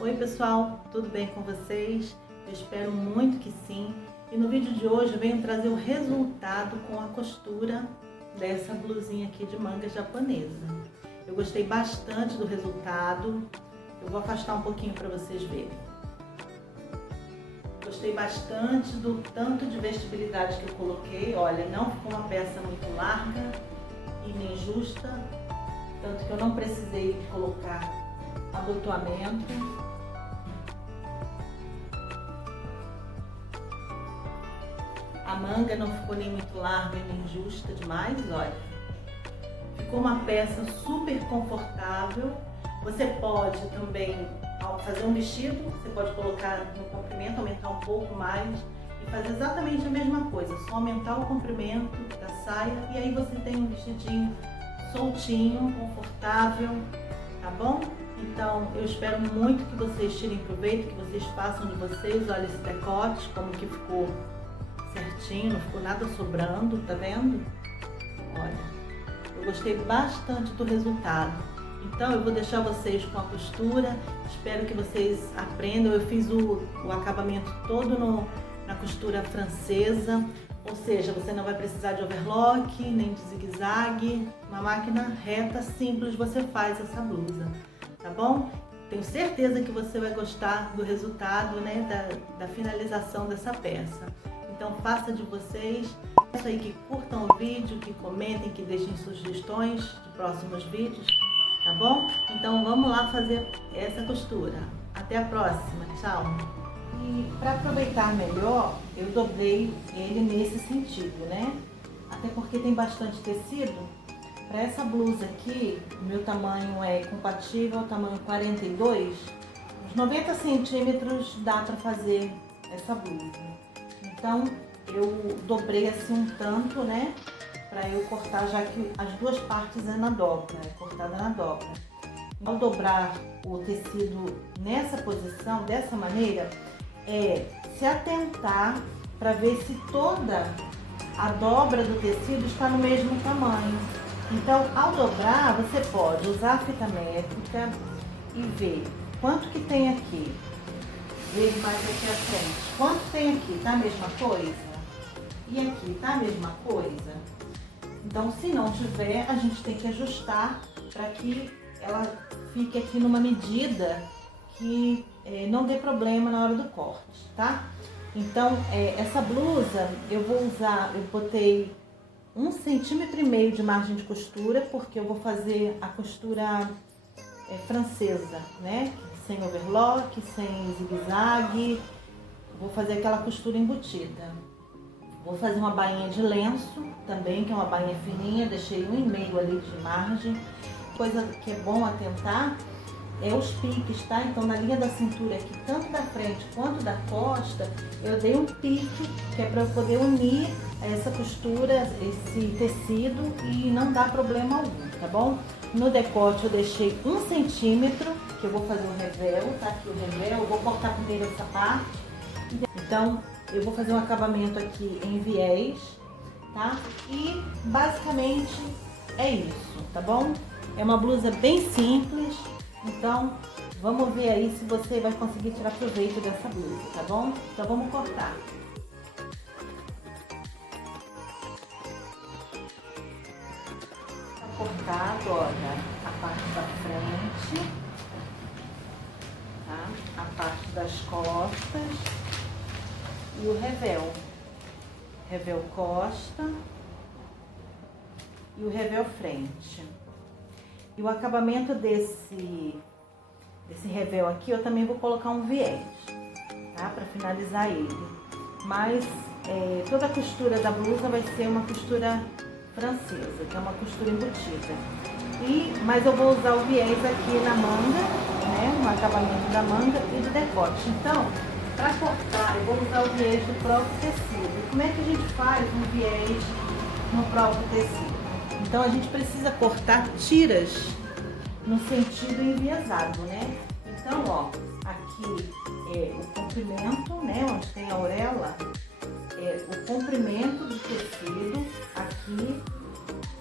Oi pessoal, tudo bem com vocês? Eu espero muito que sim. E no vídeo de hoje eu venho trazer o resultado com a costura dessa blusinha aqui de manga japonesa. Eu gostei bastante do resultado. Eu vou afastar um pouquinho para vocês verem. Gostei bastante do tanto de vestibilidade que eu coloquei. Olha, não ficou uma peça muito larga e nem justa, tanto que eu não precisei de colocar abotoamento. A manga não ficou nem muito larga nem justa demais, olha. Ficou uma peça super confortável. Você pode também, ao fazer um vestido, você pode colocar no comprimento, aumentar um pouco mais e fazer exatamente a mesma coisa, só aumentar o comprimento da saia e aí você tem um vestidinho soltinho, confortável, tá bom? Então eu espero muito que vocês tirem proveito, que vocês façam de vocês. Olha esse decote, como que ficou certinho, não ficou nada sobrando, tá vendo? Olha, eu gostei bastante do resultado. Então eu vou deixar vocês com a costura, espero que vocês aprendam. Eu fiz o acabamento todo na costura francesa, ou seja, você não vai precisar de overlock, nem de zigue-zague. Uma máquina reta, simples, você faz essa blusa, tá bom? Tenho certeza que você vai gostar do resultado, né, da finalização dessa peça. Então faça de vocês. Peço aí que curtam o vídeo, que comentem, que deixem sugestões de próximos vídeos, tá bom? Então vamos lá fazer essa costura. Até a próxima, tchau! E para aproveitar melhor, eu dobrei ele nesse sentido, né? Até porque tem bastante tecido. Para essa blusa aqui, o meu tamanho é compatível ao tamanho 42. Uns 90 centímetros dá para fazer essa blusa. Então eu dobrei assim um tanto, né? Para eu cortar, já que as duas partes é na dobra, é cortada na dobra. Ao dobrar o tecido nessa posição, dessa maneira, se atentar para ver se toda a dobra do tecido está no mesmo tamanho. Então, ao dobrar, você pode usar a fita métrica e ver quanto que tem aqui. Ver mais aqui à frente. Quanto tem aqui? Tá a mesma coisa? E aqui tá a mesma coisa? Então, se não tiver, a gente tem que ajustar para que ela fique aqui numa medida que não dê problema na hora do corte, tá? Então, essa blusa eu vou usar, eu botei 1,5 cm de margem de costura, porque eu vou fazer a costura francesa, né? Sem overlock, sem zigue-zague, vou fazer aquela costura embutida. Vou fazer uma bainha de lenço também, que é uma bainha fininha, deixei 1,5 ali de margem. Coisa que é bom atentar é os piques, tá? Então na linha da cintura aqui, tanto da frente quanto da costa, eu dei um pique, que é para eu poder unir essa costura, esse tecido e não dar problema algum, tá bom? No decote eu deixei 1 centímetro, que eu vou fazer o revel, tá? Aqui o revel, eu vou cortar primeiro essa parte. Então eu vou fazer um acabamento aqui em viés, tá? E basicamente é isso, tá bom? É uma blusa bem simples, então vamos ver aí se você vai conseguir tirar proveito dessa blusa, tá bom? Então vamos cortar. Tá cortado, olha, a parte da frente, tá? A parte das costas e o revel. Revel costa e o revel frente. E o acabamento desse revel aqui, eu também vou colocar um viés, tá? Para finalizar ele. Mas toda a costura da blusa vai ser uma costura francesa, que é uma costura embutida. Mas eu vou usar o viés aqui na manga, né? No acabamento da manga e do decote. Então, para cortar, eu vou usar o viés do próprio tecido. Como é que a gente faz um viés no próprio tecido? Então a gente precisa cortar tiras no sentido enviesado, né? Então, ó, aqui é o comprimento, né? Onde tem a orelha, é o comprimento do tecido. Aqui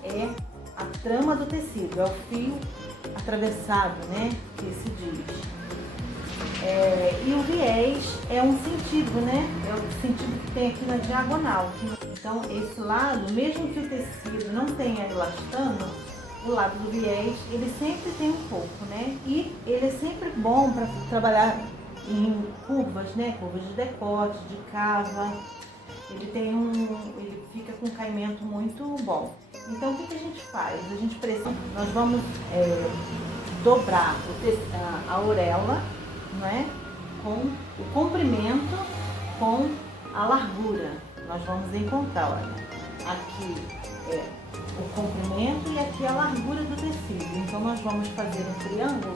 é a trama do tecido, é o fio atravessado, né? Que se diz. E o viés é um sentido, né? É o sentido que tem aqui na diagonal. Então, esse lado, mesmo que o tecido não tenha elastano, o lado do viés, ele sempre tem um pouco, né? E ele é sempre bom para trabalhar em curvas, né? Curvas de decote, de cava. Ele fica com um caimento muito bom. Então, o que a gente faz? Nós vamos dobrar a orelha, né? Com o comprimento com a largura. Nós vamos encontrar, olha, aqui é o comprimento e aqui a largura do tecido. Então nós vamos fazer um triângulo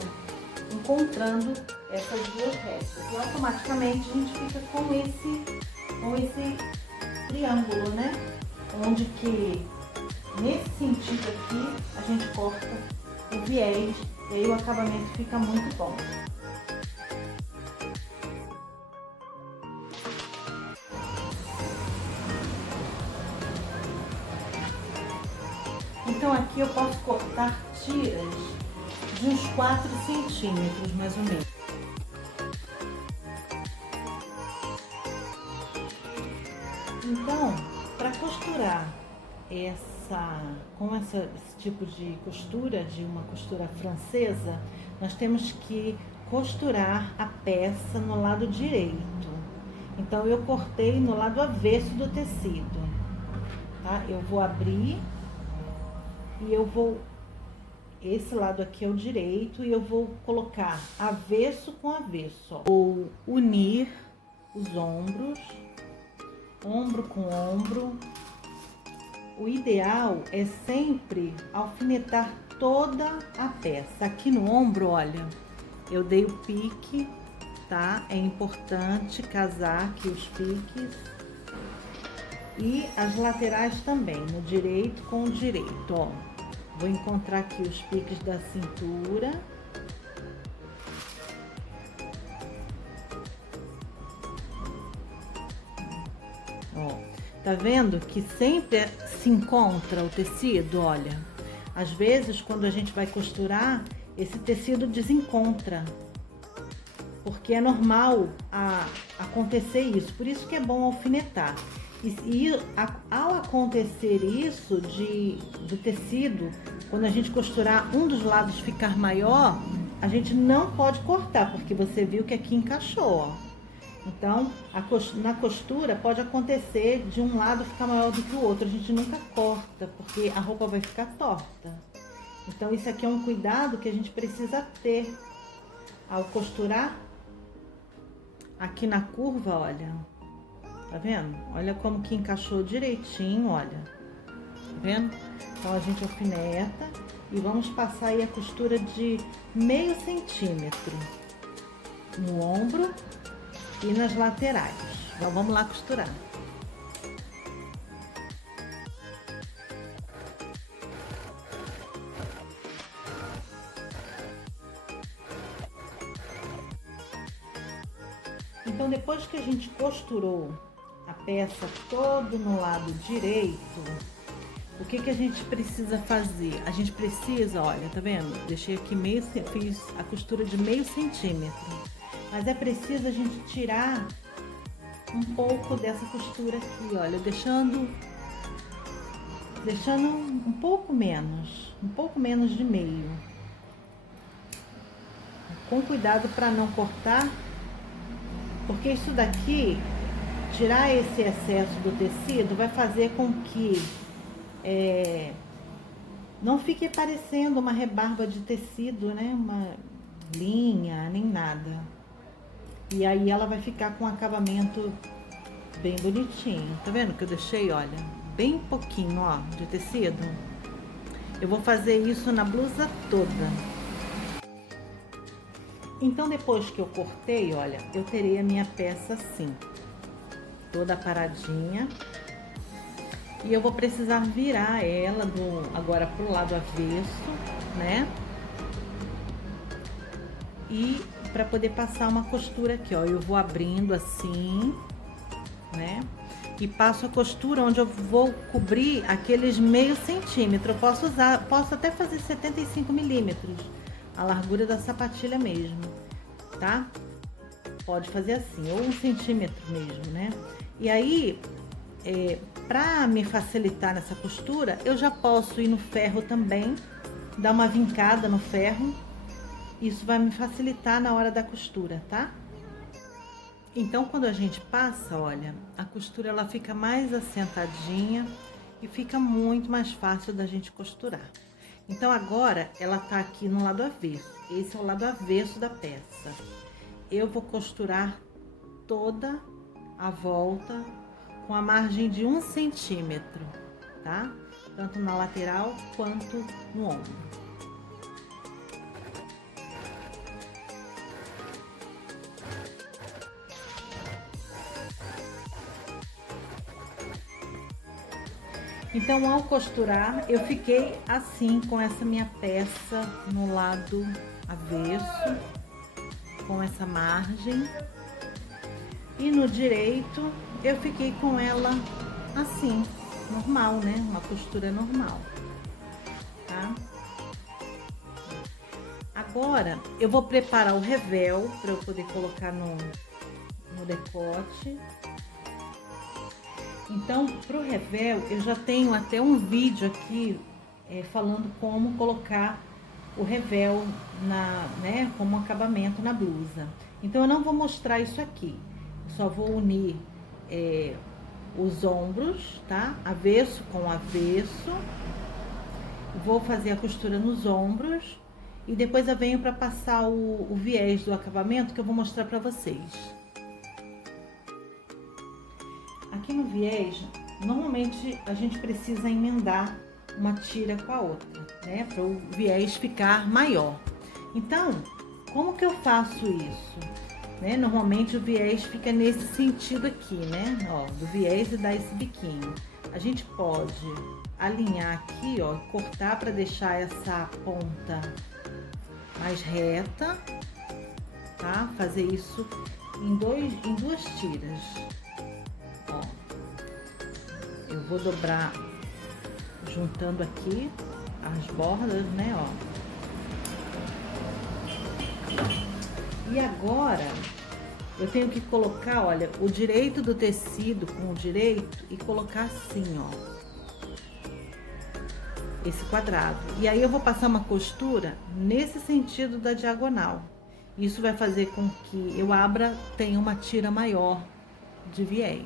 encontrando essas duas restas e automaticamente a gente fica com esse triângulo, né? Onde que nesse sentido aqui a gente corta o viés e aí o acabamento fica muito bom. Então aqui eu posso cortar tiras de uns 4 centímetros, mais ou menos. Então, para costurar esse tipo de costura, de uma costura francesa, nós temos que costurar a peça no lado direito. Então eu cortei no lado avesso do tecido, tá? Eu vou abrir e esse lado aqui é o direito e eu vou colocar avesso com avesso, ó. Vou unir os ombros, ombro com ombro. O ideal é sempre alfinetar toda a peça. Aqui no ombro, olha, eu dei o pique, tá? É importante casar aqui os piques. E as laterais também, no direito com o direito, ó. Vou encontrar aqui os piques da cintura. Ó, tá vendo que sempre se encontra o tecido? Olha, às vezes quando a gente vai costurar, esse tecido desencontra. Porque é normal acontecer isso, por isso que é bom alfinetar. Ao acontecer isso do tecido, quando a gente costurar um dos lados ficar maior, a gente não pode cortar, porque você viu que aqui encaixou, ó. Então, na costura pode acontecer de um lado ficar maior do que o outro, a gente nunca corta, porque a roupa vai ficar torta. Então, isso aqui é um cuidado que a gente precisa ter ao costurar. Aqui na curva, olha. Tá vendo? Olha como que encaixou direitinho, olha. Tá vendo? Então, a gente alfineta e vamos passar aí a costura de meio centímetro no ombro e nas laterais. Então, vamos lá costurar. Então, depois que a gente costurou a peça todo no lado direito, o que a gente precisa fazer? A gente precisa, olha, tá vendo? Deixei aqui fiz a costura de meio centímetro. Mas é preciso a gente tirar um pouco dessa costura aqui, olha, deixando um pouco menos de meio. Com cuidado para não cortar, porque isso daqui, tirar esse excesso do tecido, vai fazer com que não fique parecendo uma rebarba de tecido, né? Uma linha, nem nada. E aí ela vai ficar com um acabamento bem bonitinho. Tá vendo que eu deixei, olha, bem pouquinho, ó, de tecido? Eu vou fazer isso na blusa toda. Então, depois que eu cortei, olha, eu terei a minha peça assim, toda paradinha. E eu vou precisar virar ela agora pro lado avesso, né? E para poder passar uma costura aqui, ó, eu vou abrindo assim, né? E passo a costura onde eu vou cobrir aqueles meio centímetro. Eu posso até fazer 75 milímetros, a largura da sapatilha mesmo, tá? pode fazer assim, ou 1 centímetro mesmo, né? E aí, pra me facilitar nessa costura, eu já posso ir no ferro também, dar uma vincada no ferro. Isso vai me facilitar na hora da costura, tá? Então, quando a gente passa, olha, a costura ela fica mais assentadinha e fica muito mais fácil da gente costurar. Então, agora ela tá aqui no lado avesso. Esse é o lado avesso da peça. Eu vou costurar toda a volta com a margem de 1 centímetro, tá? Tanto na lateral quanto no ombro. Então, ao costurar, eu fiquei assim com essa minha peça no lado avesso, com essa margem. E no direito, eu fiquei com ela assim, normal, né? Uma costura normal, tá? Agora, eu vou preparar o revel para eu poder colocar no decote. Então, pro revel, eu já tenho até um vídeo aqui falando como colocar o revel né, como acabamento na blusa. Então, eu não vou mostrar isso aqui. Eu só vou unir os ombros, tá? Avesso com avesso. Vou fazer a costura nos ombros. E depois eu venho para passar o viés do acabamento que eu vou mostrar para vocês. Aqui no viés, normalmente a gente precisa emendar uma tira com a outra, né? Para o viés ficar maior. Então, como que eu faço isso? Né? Normalmente o viés fica nesse sentido aqui, né? Ó, do viés e dar esse biquinho. A gente pode alinhar aqui, ó, cortar para deixar essa ponta mais reta, tá? Fazer isso em duas tiras. Ó, eu vou dobrar juntando aqui as bordas, né, ó. E agora eu tenho que colocar, olha, o direito do tecido com o direito e colocar assim, ó, esse quadrado. E aí eu vou passar uma costura nesse sentido da diagonal. Isso vai fazer com que eu tenha uma tira maior de viés.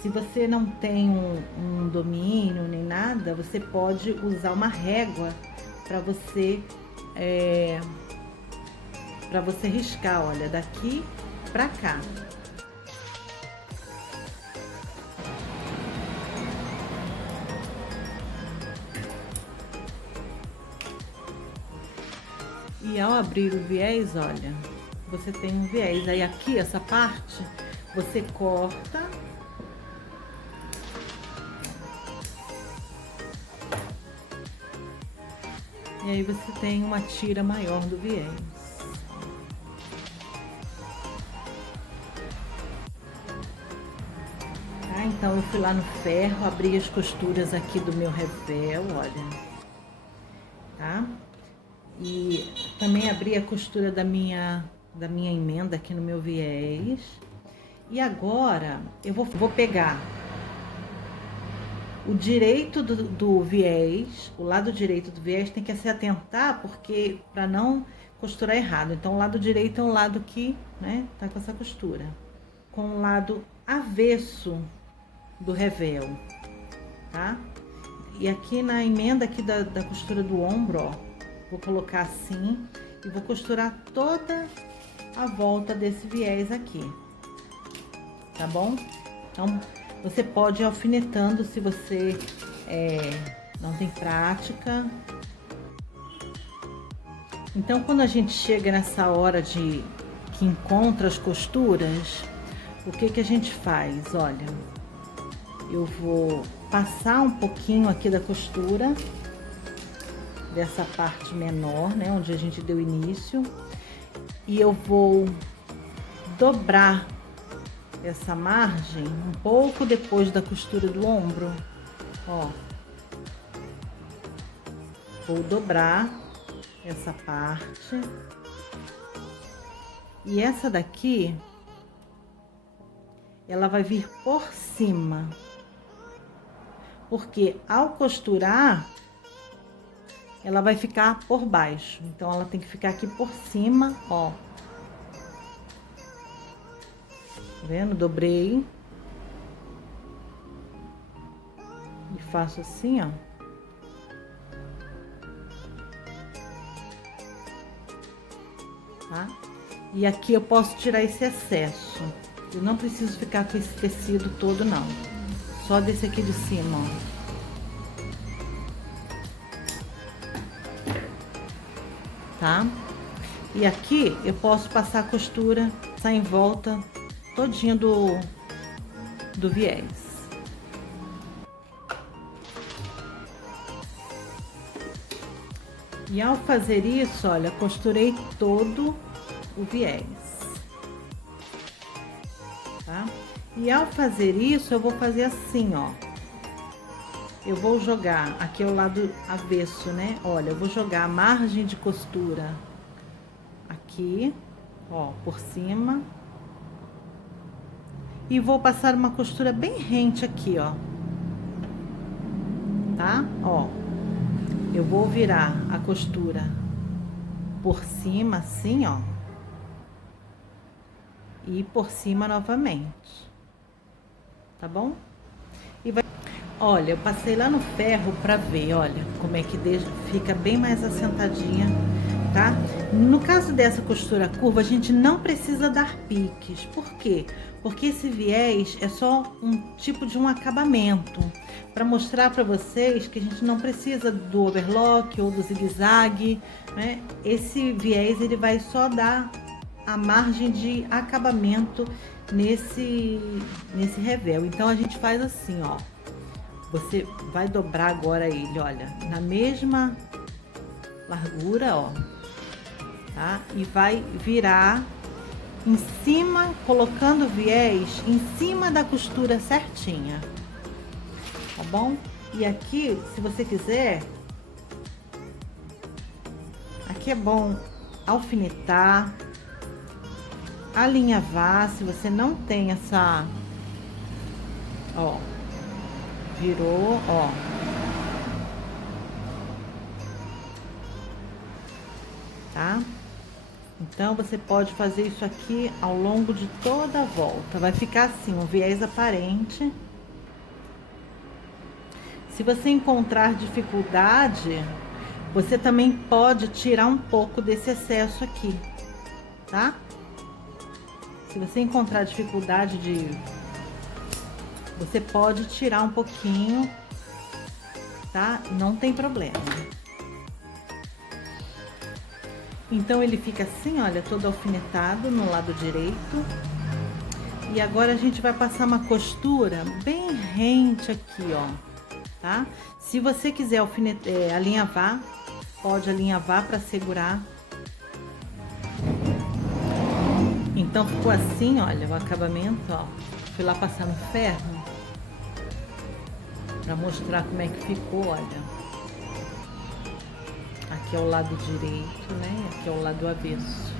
Se você não tem um domínio nem nada, você pode usar uma régua para você riscar, olha, daqui para cá. E ao abrir o viés, olha, você tem um viés. Aí aqui, essa parte, você corta. E aí você tem uma tira maior do viés. Tá? Então eu fui lá no ferro, abri as costuras aqui do meu revel, olha. Tá? E também abri a costura da minha emenda aqui no meu viés. E agora eu vou pegar o direito do viés, o lado direito do viés tem que se atentar, porque para não costurar errado. Então, o lado direito é o lado que, né, tá com essa costura. Com o lado avesso do revel, tá? E aqui na emenda aqui da costura do ombro, ó, vou colocar assim e vou costurar toda a volta desse viés aqui, tá bom? Então, você pode ir alfinetando se você não tem prática. Então, quando a gente chega nessa hora que encontra as costuras, o que a gente faz? Olha, eu vou passar um pouquinho aqui da costura, dessa parte menor, né, onde a gente deu início, e eu vou dobrar essa margem um pouco depois da costura do ombro, ó. Vou dobrar essa parte. E essa daqui, ela vai vir por cima. Porque ao costurar, ela vai ficar por baixo. Então, ela tem que ficar aqui por cima, ó. Tá vendo? Dobrei. E faço assim, ó. Tá? E aqui eu posso tirar esse excesso. Eu não preciso ficar com esse tecido todo, não. Só desse aqui de cima, ó. Tá? E aqui eu posso passar a costura, passar em volta todinha do viés. E ao fazer isso, olha, costurei todo o viés, tá? E ao fazer isso, eu vou fazer assim, ó. Eu vou jogar, aqui é o lado avesso, né? Olha, eu vou jogar a margem de costura aqui, ó, por cima. E vou passar uma costura bem rente aqui, ó. Tá? Ó. Eu vou virar a costura por cima, assim, ó. E por cima novamente. Tá bom? E vai... Olha, eu passei lá no ferro pra ver, olha, como é que fica bem mais assentadinha, tá? No caso dessa costura curva, a gente não precisa dar piques. Por quê? Porque esse viés é só um tipo de um acabamento, para mostrar para vocês que a gente não precisa do overlock ou do zigue-zague, né? Esse viés, ele vai só dar a margem de acabamento nesse revel. Então, a gente faz assim, ó. Você vai dobrar agora ele, olha, na mesma largura, ó, tá? E vai virar em cima, colocando o viés em cima da costura certinha, tá bom? E aqui, se você quiser, aqui é bom alfinetar, alinhavar, se você não tem essa, ó, virou, ó. Tá? Então, você pode fazer isso aqui ao longo de toda a volta. Vai ficar assim, um viés aparente. Se você encontrar dificuldade, você também pode tirar um pouco desse excesso aqui, tá? Se você encontrar dificuldade você pode tirar um pouquinho, tá? Não tem problema. Então, ele fica assim, olha, todo alfinetado no lado direito. E agora a gente vai passar uma costura bem rente aqui, ó, tá? Se você quiser alinhavar, pode alinhavar para segurar. Então, ficou assim, olha, o acabamento, ó. Fui lá passar no ferro para mostrar como é que ficou, olha. Aqui é o lado direito, né? Aqui é o lado avesso.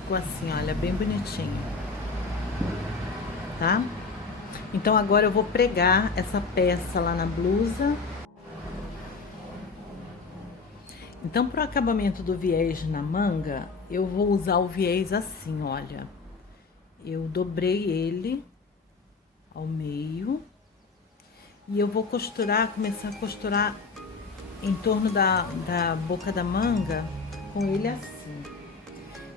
Ficou assim, olha, bem bonitinho, tá? Então, agora eu vou pregar essa peça lá na blusa. Então, para o acabamento do viés na manga, eu vou usar o viés assim, olha. Eu dobrei ele ao meio e eu vou costurar, começar a costurar em torno da boca da manga com ele assim.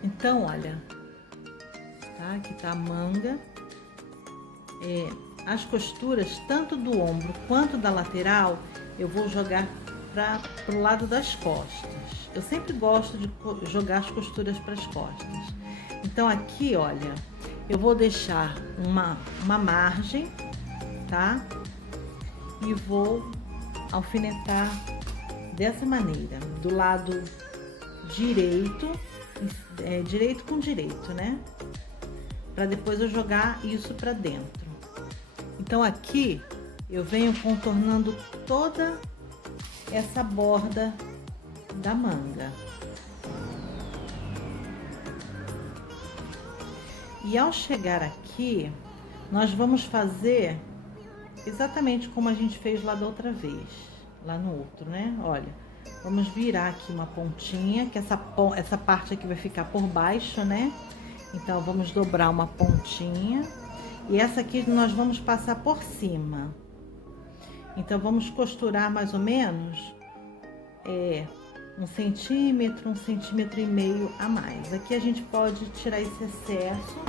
Então, olha, tá? Aqui tá a manga. As costuras, tanto do ombro quanto da lateral, eu vou jogar pro lado das costas. Eu sempre gosto de jogar as costuras para as costas. Então, aqui, olha, eu vou deixar uma margem, tá? E vou alfinetar dessa maneira, do lado direito, direito com direito, né? para depois eu jogar isso para dentro. Então aqui eu venho contornando toda essa borda da manga. E ao chegar aqui, nós vamos fazer exatamente como a gente fez lá da outra vez, lá no outro, né? Olha, vamos virar aqui uma pontinha, que essa parte aqui vai ficar por baixo, né? Então, vamos dobrar uma pontinha. E essa aqui nós vamos passar por cima. Então, vamos costurar mais ou menos 1 centímetro, 1,5 centímetros a mais. Aqui a gente pode tirar esse excesso.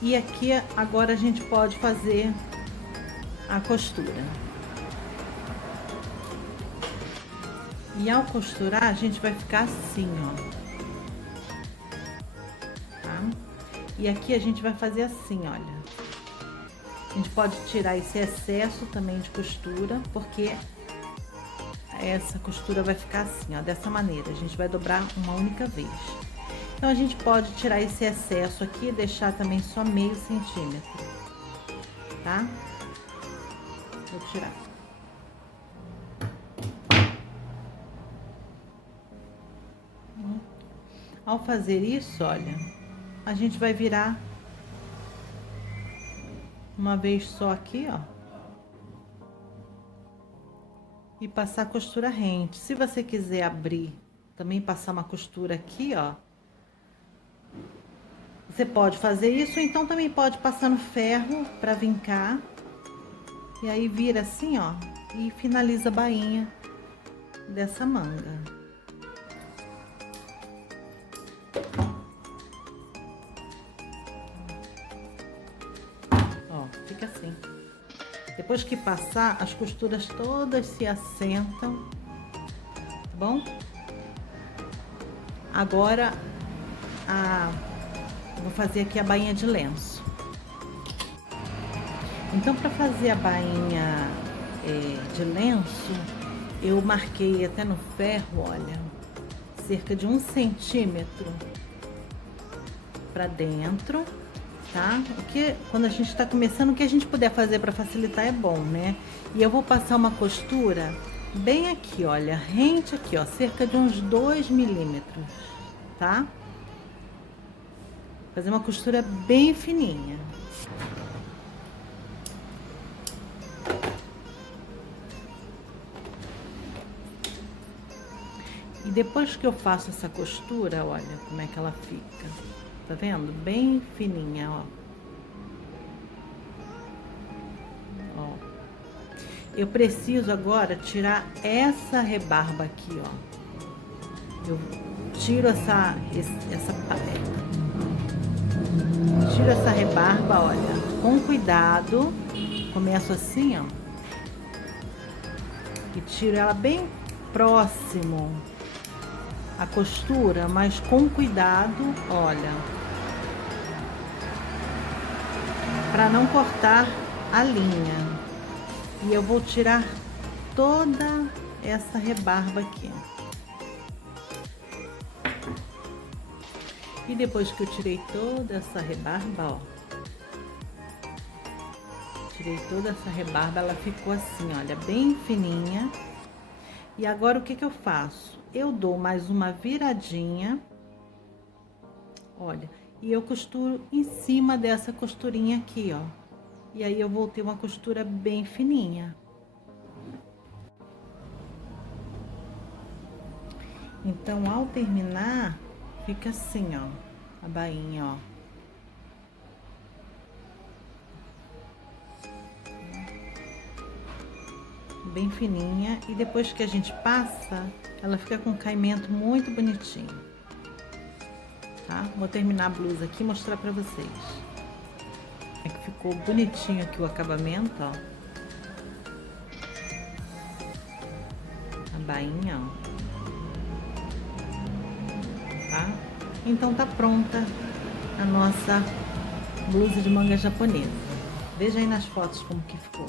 E aqui agora a gente pode fazer a costura. E ao costurar a gente vai ficar assim, ó. Tá? E aqui a gente vai fazer assim, olha. A gente pode tirar esse excesso também de costura, porque essa costura vai ficar assim, ó, dessa maneira. A gente vai dobrar uma única vez. Então, a gente pode tirar esse excesso aqui e deixar também só meio centímetro, tá? Vou tirar. Ao fazer isso, olha, a gente vai virar uma vez só aqui, ó. E passar a costura rente. Se você quiser abrir, também passar uma costura aqui, ó. Você pode fazer isso, ou então também pode passar no ferro para vincar. E aí vira assim, ó, e finaliza a bainha dessa manga. Ó, fica assim. Depois que passar, as costuras todas se assentam, tá bom? Agora, vou fazer aqui a bainha de lenço. Então, para fazer a bainha de lenço, eu marquei até no ferro, olha, cerca de 1 centímetro para dentro, tá? Porque quando a gente está começando, o que a gente puder fazer para facilitar é bom, né? E eu vou passar uma costura bem aqui, olha, rente aqui, ó, cerca de uns 2 milímetros, tá? Fazer uma costura bem fininha. E depois que eu faço essa costura, olha como é que ela fica. Tá vendo? Bem fininha, ó. Ó. Eu preciso agora tirar essa rebarba aqui, ó. Eu tiro essa tiro essa rebarba, olha, com cuidado. Começo assim, ó. E tiro ela bem próximo à costura, mas com cuidado, olha. Para não cortar a linha. E eu vou tirar toda essa rebarba aqui, ó. E depois que eu tirei toda essa rebarba, ó. Tirei toda essa rebarba, ela ficou assim, olha, bem fininha. E agora o que que eu faço? Eu dou mais uma viradinha, olha, e eu costuro em cima dessa costurinha aqui, ó. E aí eu vou ter uma costura bem fininha. Então, ao terminar, fica assim, ó, a bainha, ó. Bem fininha, e depois que a gente passa, ela fica com um caimento muito bonitinho, tá? Vou terminar a blusa aqui e mostrar pra vocês. É que ficou bonitinho aqui o acabamento, ó. A bainha, ó. Tá? Então tá pronta a nossa blusa de manga japonesa. Veja aí nas fotos como que ficou.